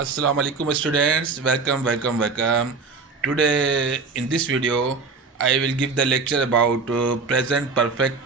Assalamu alaikum students, welcome. Today in this video I will give the lecture about present perfect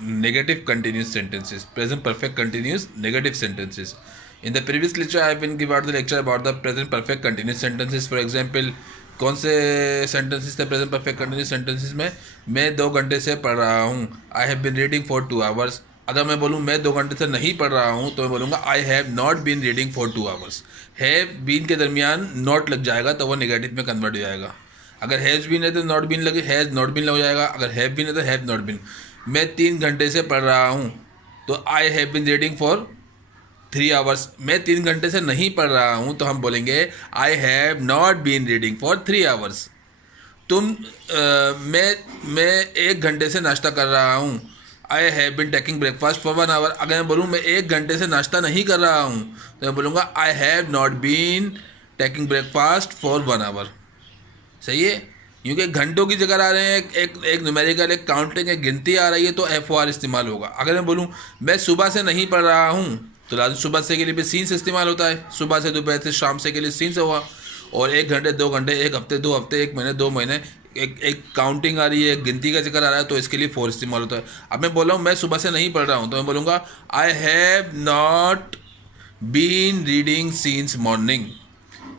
negative continuous sentences. Present perfect continuous negative sentences. In the previous lecture I have been given out the lecture about the present perfect continuous sentences. For example, कौन से sentences थे present perfect continuous sentences में? मैं 2 घंटे से पढ़ रहा हूँ. I have been reading for 2 hours. अगर मैं बोलूँ मैं 2 घंटे से नहीं पढ़ रहा हूँ तो मैं बोलूँगा I have not been reading for 2 hours. Have been के दरमियान नॉट लग जाएगा तो वो नेगेटिव में कन्वर्ट हो जाएगा. अगर हैज़ बीन है तो नॉट बीन लगे, हैज़ नॉट बीन लग जाएगा. अगर हैव बीन है तो हैव नॉट बीन. मैं 3 घंटे से पढ़ रहा हूँ तो I have been reading for 3 hours. मैं 3 घंटे से नहीं पढ़ रहा हूँ तो हम बोलेंगे I have not been reading for 3 hours. मैं 1 घंटे से नाश्ता कर रहा हूँ. I have been taking breakfast for 1 hour. अगर मैं बोलूँ मैं 1 घंटे से नाश्ता नहीं कर रहा हूँ तो मैं बोलूँगा I have not been taking breakfast for 1 hour. सही है, क्योंकि घंटों की जगह आ रहे हैं, एक न्यूमेरिकल, एक काउंटिंग, एक गिनती आ रही है तो एफ ओ आर इस्तेमाल होगा. अगर मैं बोलूँ मैं सुबह से नहीं पढ़ रहा हूँ तो लाजम सुबह से के लिए भी सीन से इस्तेमाल होता है. सुबह से, दोपहर से, शाम से के लिए सीन से हुआ. और 1 घंटे, 2 घंटे, 1 हफ्ते, 2 हफ्ते, 1 महीने, 2 महीने, एक काउंटिंग आ रही है, एक गिनती का जिक्र आ रहा है तो इसके लिए फॉर इस्तेमाल होता है. अब मैं बोल रहा हूँ मैं सुबह से नहीं पढ़ रहा हूँ तो मैं बोलूँगा I have not been reading since morning.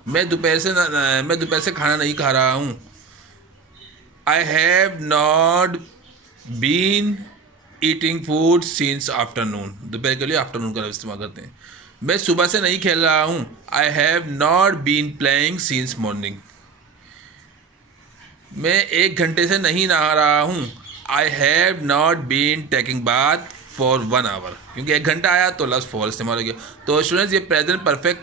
मैं दोपहर से खाना नहीं खा रहा हूँ. I have not been eating food since afternoon. दोपहर के लिए आफ्टरनून का इस्तेमाल करते हैं. मैं सुबह से नहीं खेल रहा हूँ. I have not been playing since morning. मैं 1 घंटे से नहीं नहा रहा हूँ. I have not been taking bath for 1 hour. क्योंकि 1 घंटा आया तो लफ्ज़ फॉर इस्तेमाल हो गया. तो स्टूडेंट्स, ये present perfect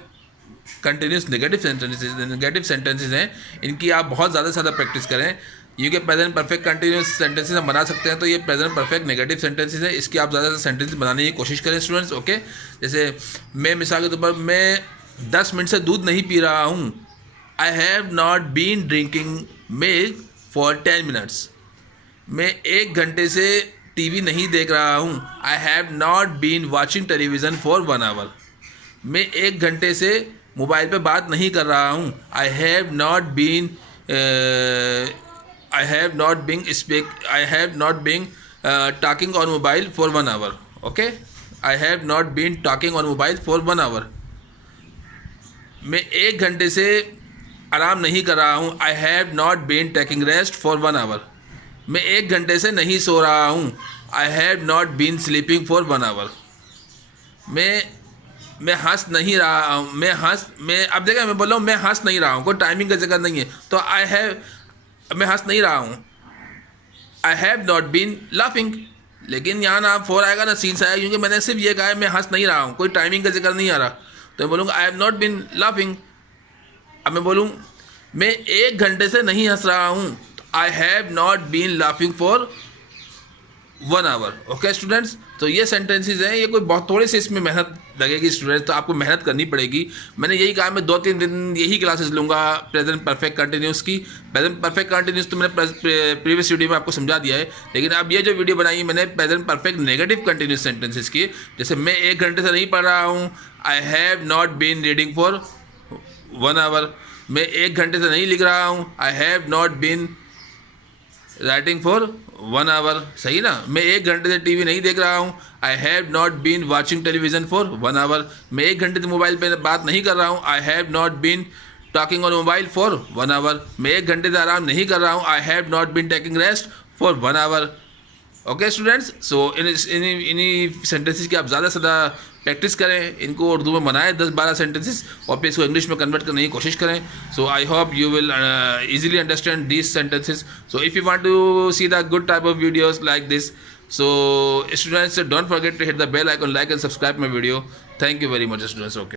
continuous negative sentences हैं. इनकी आप बहुत ज़्यादा से ज़्यादा प्रैक्टिस करें. क्योंकि प्रेजेंट परफेक्ट कंटिन्यूस सेंटेंसेस हम बना सकते हैं तो ये प्रेजेंट परफेक्ट नेगेटिव सेंटेंसेस हैं. इसकी आप ज़्यादा से सेंटेंसेस बनाने की कोशिश करें स्टूडेंट्स. ओके, जैसे मैं मिसाल के तौर पर मैं 10 मिनट से दूध नहीं पी रहा हूँ. I have not been drinking milk for 10 minutes. मैं 1 घंटे से टीवी नहीं देख रहा हूँ. I have not been watching television for 1 hour. मैं 1 घंटे से मोबाइल पे बात नहीं कर रहा हूँ. I have not been talking on mobile for 1 hour. Okay, I have not been talking on mobile for 1 hour. मैं 1 घंटे से आराम नहीं कर रहा हूँ. I have not been taking rest for 1 hour. मैं 1 घंटे से नहीं सो रहा हूँ. I have not been sleeping for 1 hour. मैं हंस नहीं रहा हूँ. मैं अब देखा, मैं बोल रहा हूँ मैं हंस नहीं रहा हूँ, कोई टाइमिंग का जिक्र नहीं है तो मैं हंस नहीं रहा हूँ. I have not been laughing. लेकिन यहाँ ना फॉर आएगा ना सीन्स आएगा, क्योंकि मैंने सिर्फ ये कहा है मैं हंस नहीं रहा हूँ, कोई टाइमिंग का जिक्र नहीं आ रहा. तो मैं बोलूँगा I have not been laughing. अब मैं बोलूँ मैं 1 घंटे से नहीं हंस रहा हूँ. I have not been laughing for 1 hour. Okay students, तो ये सेंटेंसेस हैं. ये कोई बहुत थोड़ी सी इसमें मेहनत लगेगी स्टूडेंट्स, तो आपको मेहनत करनी पड़ेगी. मैंने यही कहा मैं 2-3 दिन यही क्लासेस लूँगा प्रेजेंट परफेक्ट कंटिन्यूस की. प्रेजेंट परफेक्ट कंटिन्यूस तो मैंने प्रीवियस वीडियो में आपको समझा दिया है. लेकिन अब ये जो वीडियो बनाई मैंने present perfect negative continuous sentences की. जैसे मैं 1 घंटे से नहीं पढ़ रहा हूँ. I have not been reading for 1 hour. मैं 1 घंटे से नहीं लिख रहा हूँ. I have not been writing for 1 hour. सही ना. मैं 1 घंटे से टीवी नहीं देख रहा हूँ. I have not been watching television for 1 hour. मैं 1 घंटे से मोबाइल पे बात नहीं कर रहा हूँ. I have not been talking on mobile for 1 hour. मैं 1 घंटे से आराम नहीं कर रहा हूँ. I have not been taking rest for 1 hour. Okay students, so इन्हीं सेंटेंसेस की आप ज़्यादा से ज़्यादा प्रैक्टिस करें. इनको उर्दू में बनाएं 10-12 सेंटेंसेस और फिर इसको इंग्लिश में कन्वर्ट करने की कोशिश करें. So I hope you will easily understand these sentences. So if you want to see the good type of videos like this, so students, don't forget to hit the bell icon, like and subscribe my video. Thank you very much students. Okay.